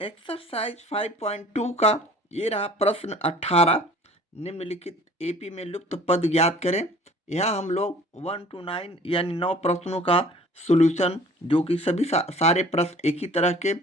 Exercise 5.2 का ये रहा प्रश्न 18। निम्नलिखित एपी में लुप्त पद ज्ञात करें। यहाँ हम लोग 1 to 9 यानी 9 प्रश्नों का सॉल्यूशन, जो कि सभी सारे प्रश्न एक ही तरह के,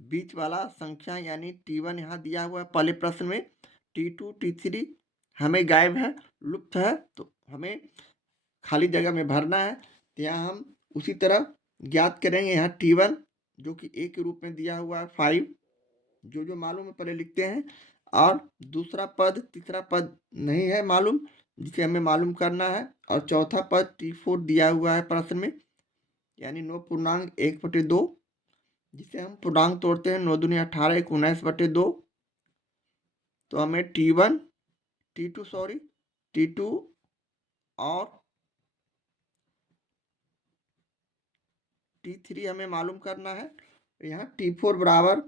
बीच वाला संख्या यानी T1 यहाँ दिया हुआ है पहले प्रश्न में, T2 T3 हमें गायब है, लुप्त है, तो हमें खाली जगह में भरना है। तो यहाँ हम उसी तरह ज्ञात करेंगे। यहाँ T1 जो कि A के रूप में दिया हुआ है 5, जो मालूम है पहले लिखते हैं, और दूसरा पद तीसरा पद नहीं है मालूम, जिसे हमें मालूम करना है, और चौथा पद T4 दिया हुआ है प्रश्न में, यानी 9 पूर्णांक 1/2, जिसे हम पूर्णांक तोड़ते हैं 9 दूनी 18 1 19/2। तो हमें T2 और T3 हमें मालूम करना है। यहाँ T4 बराबर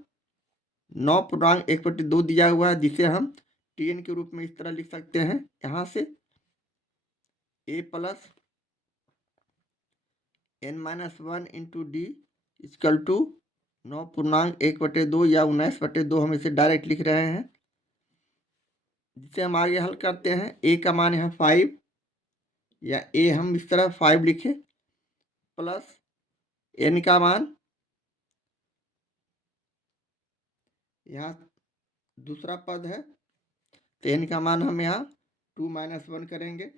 9 पूर्णांक 1/2 दिया हुआ है, जिसे हम Tn के रूप में इस तरह लिख सकते हैं। यहाँ से a plus n-1 into D equal to 9 पूर्णांक 1/2 या 19/2 हम इसे डायरेक्ट लिख रहे हैं, जिसे हम आगे हल करते हैं। a का मान यहाँ 5, या a हम इस तरह 5 लिखे, प्लस n का मान यहाँ दूसरा पद है, तो n का मान हम यहाँ 2 - 1 करेंगे।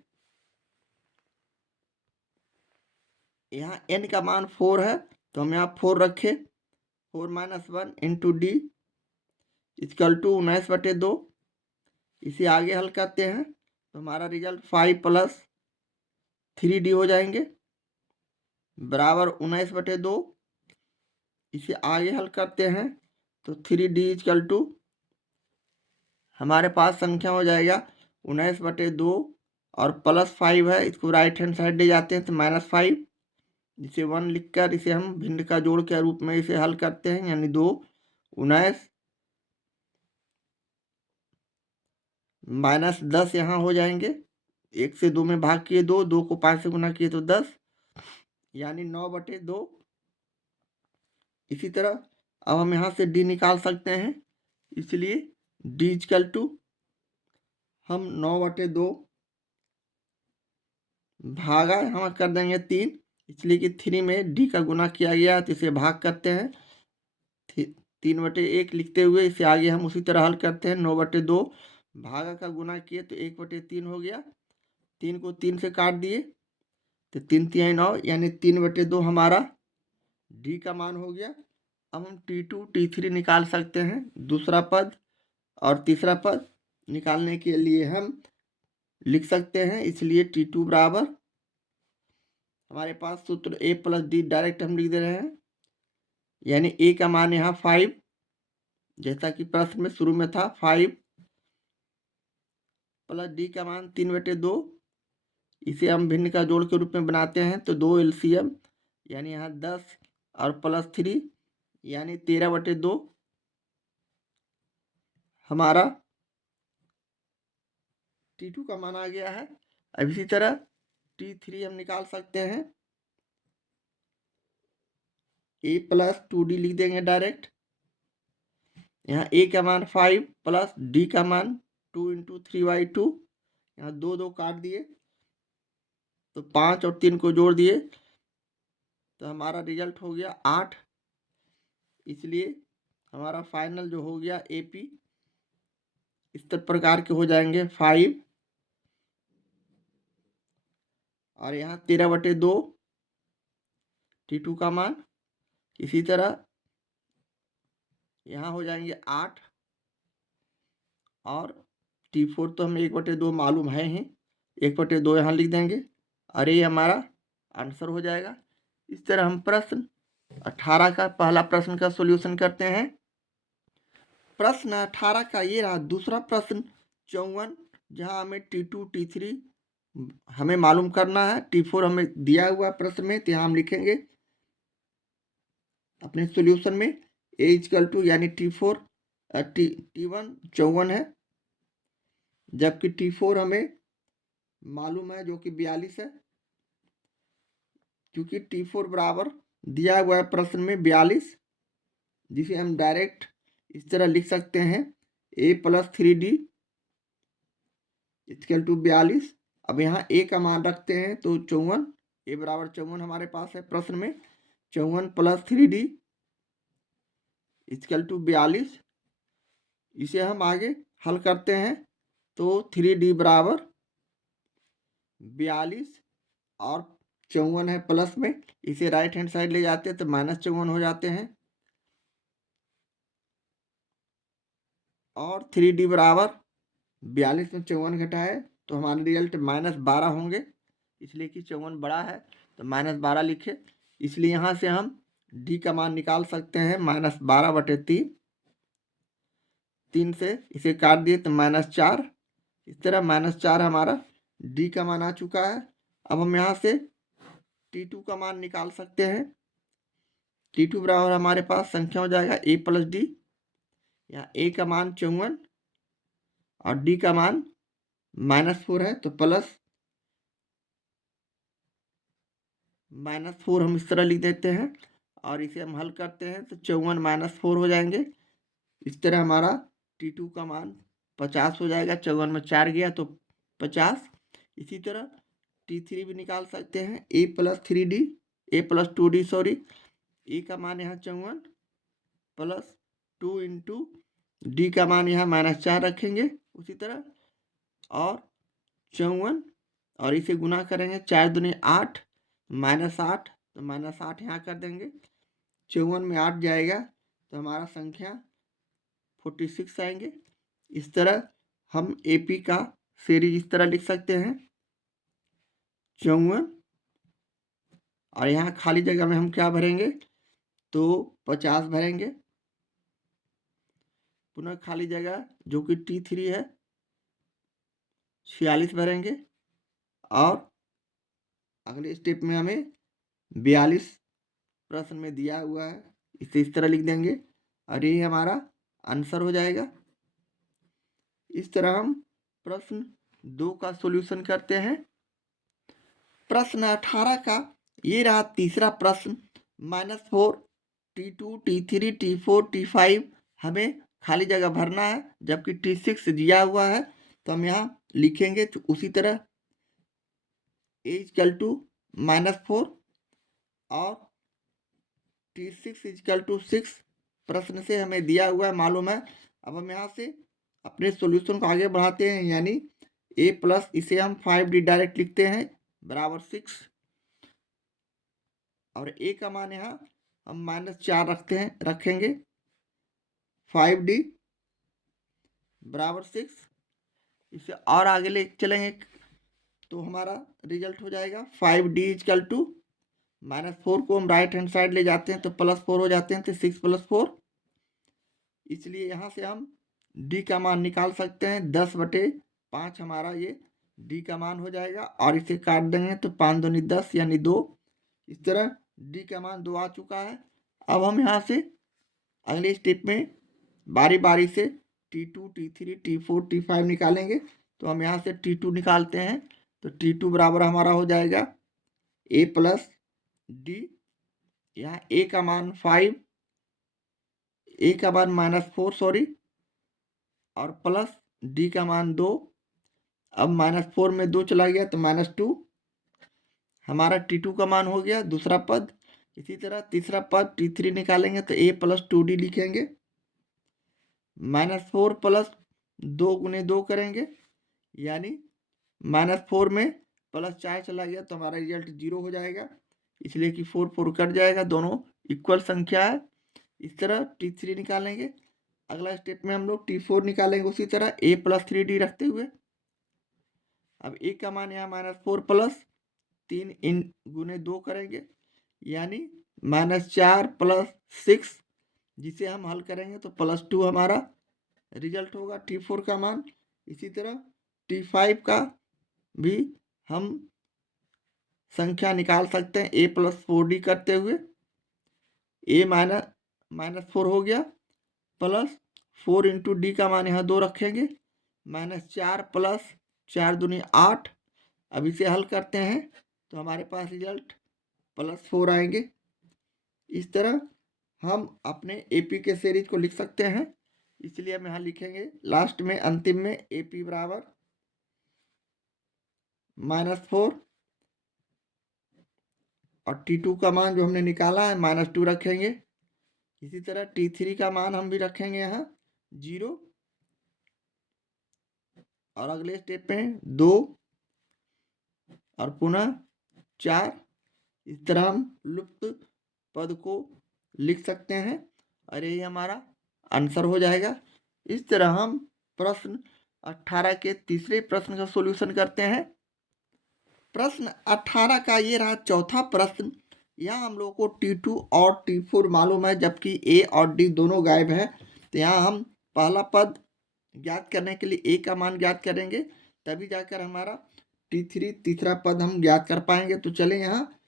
यहाँ n का मान 4 है, तो हम यहाँ 4 रखे, 4 - 1 इंटू डी इक्वल टू 19/2। इसे आगे हल करते हैं तो हमारा रिजल्ट 5 + 3d हो जाएंगे, बराबर 19/2। इसे आगे हल करते हैं तो 3d इक्वल टू हमारे पास संख्या हो जाएगा 19/2 और +5 है, इसको राइट हैंड साइड ले जाते हैं तो -5, जिसे 1 लिखकर इसे हम भिन्न का जोड़ के रूप में इसे हल करते हैं, यानी 2 19 -10 यहाँ हो जाएंगे। 1 से 2 में भाग किए 2, 2 को 5 से गुना किए तो 10, यानी 9/2। इसी तरह अब हम यहाँ से d निकाल सकते हैं, इसलिए d इक्वल टू हम 9/2 भागा यहाँ कर देंगे 3, इसलिए कि 3 में d का गुना किया गया, तो इसे भाग करते हैं 3/1 लिखते हुए इसे आगे हम उसी तरह हल करते हैं। 9/2 भागा का गुना किए तो 1/3 हो गया, 3 को 3 से काट दिए तो 3 3 9, यानी 3/2 हमारा d का मान हो गया। अब हम T2 T3 निकाल सकते हैं, दूसरा पद और तीसरा पद निकालने के लिए हम लिख सकते हैं, इसलिए T2 बराबर हमारे पास सूत्र a + d डायरेक्ट हम लिख दे रहे हैं, यानी a का मान यहाँ 5, जैसा कि प्रश्न में शुरू में था 5, प्लस d का मान 3/2। इसे हम भिन्न का जोड़ के रूप में बनाते हैं तो 2 LCM, यानी यहाँ 10 और +3, यानी 13/2 हमारा T2 का मान आ गया है। अब इसी तरह T3 हम निकाल सकते हैं, a + 2d लिख देंगे डायरेक्ट। यहाँ a का मान 5 प्लस d का मान 2 × 3/2, यहाँ 2 2 काट दिए तो 5 और 3 को जोड़ दिए तो हमारा रिजल्ट हो गया 8। इसलिए हमारा फाइनल जो हो गया AP इस प्रकार के हो जाएंगे 5 और यहाँ 13/2 T2 का मान। इसी तरह यहाँ हो जाएंगे 8 और T4 तो हमें 1/2 मालूम है ही, 1/2 यहाँ लिख देंगे और ये हमारा आंसर हो जाएगा। इस तरह हम प्रश्न 18 का पहला प्रश्न का सॉल्यूशन करते हैं। प्रश्न 18 का ये रहा दूसरा प्रश्न 54, जहाँ हमें T2 T3 हमें मालूम करना है, T4 हमें दिया हुआ प्रश्न में, तो यहाँ हम लिखेंगे अपने सॉल्यूशन में a इक्वल टू, यानी T1 54 है, जबकि T4 हमें मालूम है जो कि 42 है, क्योंकि T4 बराबर दिया हुआ है प्रश्न में 42, जिसे हम डायरेक्ट इस तरह लिख सकते हैं a plus 3d equal to 42। अब यहाँ a का मान रखते हैं तो 54, a बराबर 54 हमारे पास है प्रश्न में। 54 प्लस 3d इक्वल टू 42। इसे हम आगे हल करते हैं तो 3d बराबर 42 और 54 है प्लस में, इसे राइट हैंड साइड ले जाते हैं तो -54 हो जाते हैं। और 3d बराबर 42 में 54 घटाए तो हमारे रिजल्ट -12 होंगे, इसलिए कि 54 बड़ा है तो -12 लिखे। इसलिए यहाँ से हम d का मान निकाल सकते हैं -12/3। 3 से इसे काट दिए तो -4। इस तरह -4 हमारा d का मान आ चुका है। अब हम यहाँ से t2 का मान निकाल सकते हैं। t2 बराबर हमारे पास संख्या हो जाएगा a प्लस d। यहाँ a का मान 54 और d का मान -4 है तो प्लस -4 हम इस तरह लिख देते हैं और इसे हम हल करते हैं तो 54 - 4 हो जाएंगे। इस तरह हमारा t2 का मान 50 हो जाएगा। 54 में 4 गया तो 50। इसी तरह t3 भी निकाल सकते हैं a plus 3d a plus 2d sorry. a का मान यहाँ 54 प्लस 2 इंटू d का मान यहाँ -4 रखेंगे उसी तरह और 54 और इसे गुना करेंगे 4 दूनी 8 -8 तो -8 यहाँ कर देंगे। 54 में 8 जाएगा तो हमारा संख्या 46 आएंगे। इस तरह हम AP का सीरीज इस तरह लिख सकते हैं 54 और यहाँ खाली जगह में हम क्या भरेंगे तो 50 भरेंगे। पुनः खाली जगह जो कि T3 है 46 भरेंगे और अगले स्टेप में हमें 42 प्रश्न में दिया हुआ है, इसे इस तरह लिख देंगे और ये हमारा आंसर हो जाएगा। इस तरह हम प्रश्न 2 का सॉल्यूशन करते हैं। प्रश्न 18 का ये रहा तीसरा प्रश्न। -4 T2 T3 T4 T5 हमें खाली जगह भरना है, जबकि T6 दिया हुआ है तो हम यहाँ लिखेंगे तो उसी तरह a इक्वल टू -4 और T6 इक्वल टू 6 प्रश्न से हमें दिया हुआ है मालूम है। अब हम यहाँ से अपने सॉल्यूशन को आगे बढ़ाते हैं, यानी a प्लस इसे हम 5d डायरेक्ट लिखते हैं बराबर 6 और a का मान यहाँ हम -4 रखेंगे 5d बराबर 6। इसे और आगे ले चलेंगे तो हमारा रिजल्ट हो जाएगा 5d इक्वल टू -4 को हम राइट हैंड साइड ले जाते हैं तो +4 हो जाते हैं तो 6 + 4। इसलिए यहाँ से हम d का मान निकाल सकते हैं 10/5 हमारा ये d का मान हो जाएगा और इसे काट देंगे तो 5 दूनी 10 यानी 2। इस तरह d का मान 2 आ चुका है। अब हम यहाँ से अगले स्टेप में बारी बारी से T2 T3 T4 T5 निकालेंगे। तो हम यहाँ से T2 निकालते हैं तो T2 बराबर हमारा हो जाएगा a प्लस d। यहाँ a का मान 5 a का मान -4 सॉरी और प्लस d का मान 2। अब -4 में 2 चला गया तो -2 हमारा T2 का मान हो गया दूसरा पद। इसी तरह तीसरा पद T3 निकालेंगे तो a प्लस 2d लिखेंगे। -4 प्लस 2 गुने 2 करेंगे यानी -4 में +4 चला गया तो हमारा रिजल्ट 0 हो जाएगा, इसलिए कि 4 4 कट जाएगा, दोनों इक्वल संख्या है। इस तरह T3 निकालेंगे। अगला स्टेप में हम लोग T4 निकालेंगे उसी तरह a प्लस 3d रखते हुए। अब a का मान यहाँ -4 प्लस 3 इन गुने 2 करेंगे यानी -4 प्लस 6, जिसे हम हल करेंगे तो +2 हमारा रिजल्ट होगा T4 का मान। इसी तरह T5 का भी हम संख्या निकाल सकते हैं a प्लस 4d करते हुए। a -4 हो गया प्लस 4 इंटू डी का मान यहाँ 2 रखेंगे -4 प्लस 4 दूनी 8। अब इसे हल करते हैं तो हमारे पास रिजल्ट +4 आएंगे। इस तरह हम अपने AP के सीरीज को लिख सकते हैं। इसलिए हम यहाँ लिखेंगे लास्ट में अंतिम में AP बराबर -4 और T2 का मान जो हमने निकाला है -2 रखेंगे। इसी तरह T3 का मान हम भी रखेंगे यहाँ 0 और अगले स्टेप में 2 और पुनः 4। इस तरह हम लुप्त पद को लिख सकते हैं और यही हमारा आंसर हो जाएगा। इस तरह हम प्रश्न 18 के तीसरे प्रश्न का सॉल्यूशन करते हैं। प्रश्न 18 का ये रहा चौथा प्रश्न। यहाँ हम लोग को T2 और T4 मालूम है, जबकि A और D दोनों गायब है। तो यहाँ हम पहला पद ज्ञात करने के लिए A का मान ज्ञात करेंगे, तभी जाकर हमारा T3 तीसरा पद हम ज्ञात कर पाएंगे। तो चले यहाँ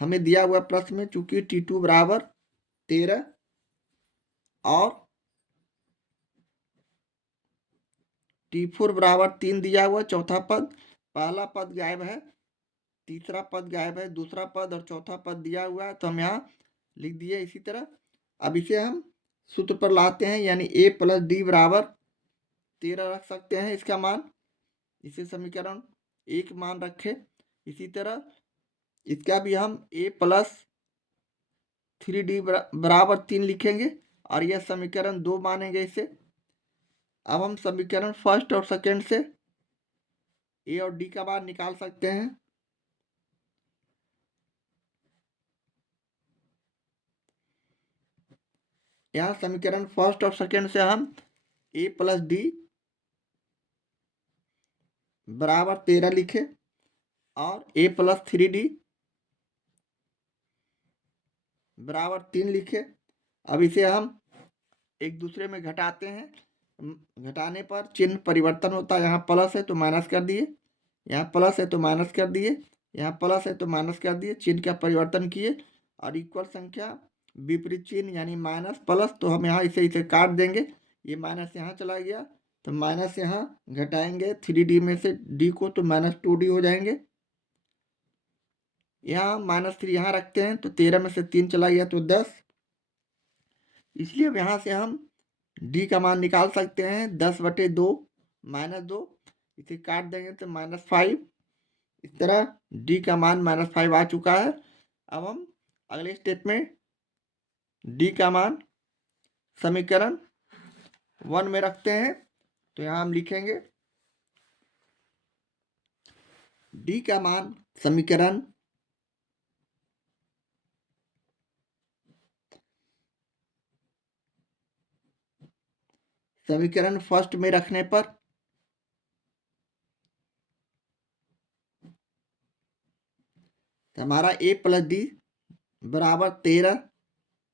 हमें दिया हुआ प्रश्न में चूंकि T2 बराबर 13 और T4 बराबर 3 दिया हुआ, चौथा पद पहला पद गायब है, तीसरा पद गायब है, दूसरा पद और चौथा पद दिया हुआ है, तो हम यहाँ लिख दिए। इसी तरह अब इसे हम सूत्र पर लाते हैं, यानी A प्लस D बराबर 13 रख सकते हैं इसका मान। इसे समीकरण 1 मान रखे। इसी तरह इसका भी हम A प्लस 3D बराबर 3 लिखेंगे और यह समीकरण 2 मानेंगे इसे। अब हम समीकरण फर्स्ट और सेकेंड से A और D का मान निकाल सकते हैं। यहाँ समीकरण फर्स्ट और सेकेंड से हम A प्लस D बराबर 13 लिखे और A प्लस 3D बराबर 3 लिखे। अब इसे हम एक दूसरे में घटाते हैं। घटाने पर चिन्ह परिवर्तन होता है, यहाँ प्लस है तो माइनस कर दिए, यहाँ प्लस है तो माइनस कर दिए, यहाँ प्लस है तो माइनस कर दिए, चिन्ह का परिवर्तन किए और इक्वल संख्या विपरीत चिन्ह यानी माइनस प्लस, तो हम यहाँ इसे काट देंगे। ये माइनस यहाँ चला गया तो माइनस यहाँ घटाएंगे 3D में से D को तो -2D हो जाएंगे। यहाँ -3 यहाँ रखते हैं तो 13 में से 3 चला गया तो 10। इसलिए अब यहाँ से हम D का मान निकाल सकते हैं 10/2 -2, इसे काट देंगे तो -5। इस तरह D का मान -5 आ चुका है। अब हम अगले स्टेप में D का मान समीकरण 1 में रखते हैं। तो यहाँ हम लिखेंगे D का मान समीकरण फर्स्ट में रखने पर हमारा A प्लस D बराबर 13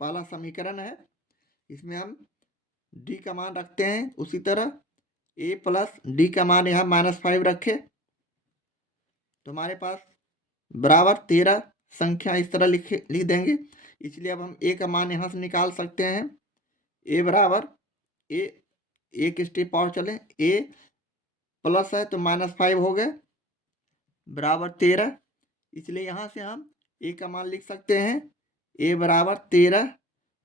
पहला समीकरण है। इसमें हम D का मान रखते हैं। उसी तरह A प्लस D का मान यहाँ -5 रखे तो हमारे पास बराबर 13 संख्या इस तरह लिख देंगे। इसलिए अब हम A का मान यहाँ से निकाल सकते हैं। A बराबर A एक स्टेप और चलें, A प्लस है तो -5 हो गए बराबर 13। इसलिए यहाँ से हम A का मान लिख सकते हैं A बराबर 13।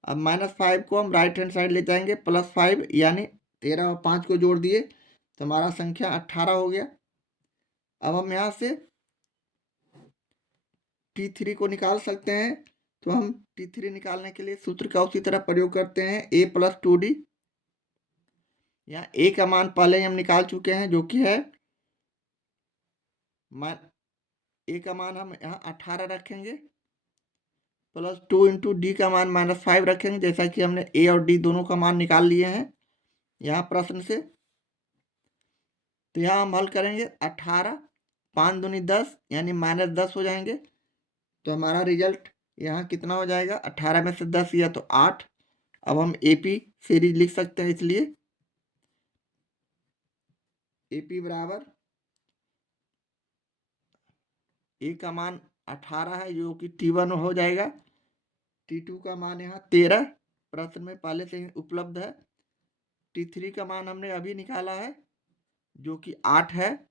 अब -5 को हम राइट हैंड साइड ले जाएंगे, +5 यानी 13 और 5 को जोड़ दिए तो हमारा संख्या 18 हो गया। अब हम यहाँ से T3 को निकाल सकते हैं। तो हम T3 निकालने के लिए सूत्र का उसी तरह प्रयोग करते हैं A प्लस 2D। यहाँ A का मान पहले ही हम निकाल चुके हैं जो कि है A का मान हम यहाँ 18 रखेंगे प्लस 2 इंटू D का मान -5 रखेंगे, जैसा कि हमने A और D दोनों का मान निकाल लिए हैं यहाँ प्रश्न से। तो यहाँ हम हल करेंगे 18 5 दूनी 10 यानी -10 हो जाएंगे। तो हमारा रिजल्ट यहाँ कितना हो जाएगा, 18 में से 10 या तो 8। अब हम AP सीरीज लिख सकते हैं, इसलिए AP बराबर A का मान 18 है जो कि T1 हो जाएगा। T2 का मान यहाँ 13 प्रश्न में पहले से ही उपलब्ध है। T3 का मान हमने अभी निकाला है जो कि 8 है।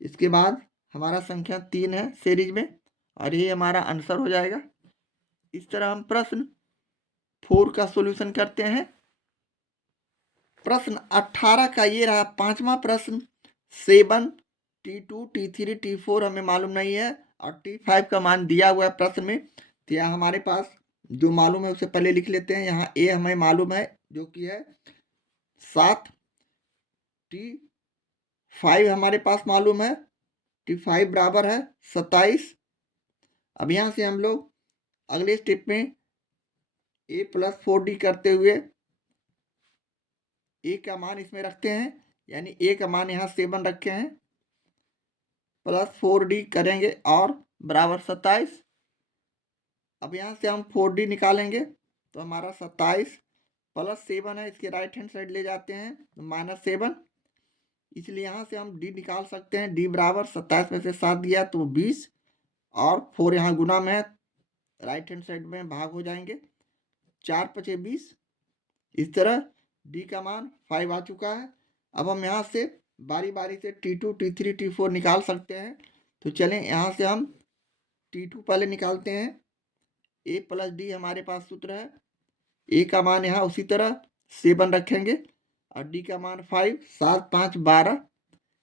इसके बाद हमारा संख्या 3 है सीरीज में और ये हमारा आंसर हो जाएगा। इस तरह हम प्रश्न 4 का सॉल्यूशन करते हैं। प्रश्न 18 का ये रहा पांचवा प्रश्न। 7 T2 T3 T4 हमें मालूम नहीं है और T5 का मान दिया हुआ है प्रश्न में। तो यहाँ हमारे पास जो मालूम है उसे पहले लिख लेते हैं। यहाँ ए हमें मालूम है जो कि है 7। T5 हमारे पास मालूम है, T5 बराबर है 27। अब यहाँ से हम लोग अगले स्टेप में a + 4d करते हुए a का मान इसमें रखते हैं, यानी a का मान यहाँ 7 रखे हैं प्लस 4d करेंगे और बराबर 27। अब यहाँ से हम 4d निकालेंगे तो हमारा 27 + 7 है, इसके राइट हैंड साइड ले जाते हैं तो -7। इसलिए यहाँ से हम d निकाल सकते हैं। d बराबर 27 में से 7 दिया तो 20 और 4 यहाँ गुना में है, राइट हैंड साइड में भाग हो जाएंगे, 4 × 5 = 20। इस तरह d का मान 5 आ चुका है। अब हम यहाँ से बारी बारी से T2 T3 T4 निकाल सकते हैं। तो चलें यहाँ से हम T2 पहले निकालते हैं। a + d हमारे पास सूत्र है। a का मान यहाँ उसी तरह 7 रखेंगे और d का मान 5, 7 × 5 = 12।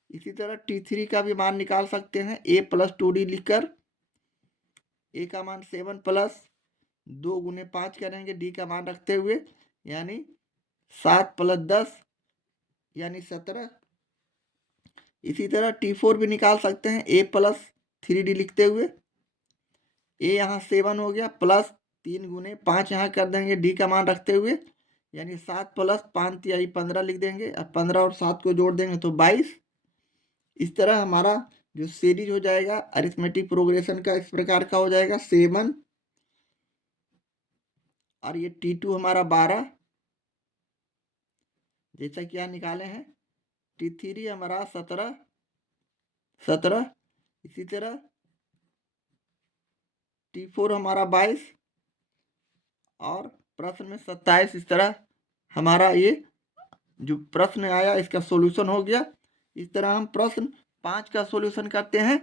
इसी तरह T3 का भी मान निकाल सकते हैं। a + 2d लिखकर a का मान 7 + 2 × 5 करेंगे d का मान रखते हुए, यानी 7 + 10 यानी 17। इसी तरह T4 भी निकाल सकते हैं। a + 3d लिखते हुए a यहाँ 7 हो गया प्लस 3 × 5 यहाँ कर देंगे d का मान रखते हुए, यानी 7 + 5 = 15 लिख देंगे। अब 15 और 7 को जोड़ देंगे तो 22। इस तरह हमारा जो सीरीज हो जाएगा अरिथमेटिक प्रोग्रेशन का इस प्रकार का हो जाएगा 7 और ये T2 हमारा 12 जैसा कि यहाँ निकाले हैं। T3 हमारा 17। इसी तरह T4 हमारा 22 और प्रश्न में 27। इस तरह हमारा ये जो प्रश्न आया इसका सॉल्यूशन हो गया। इस तरह हम प्रश्न 5 का सॉल्यूशन करते हैं।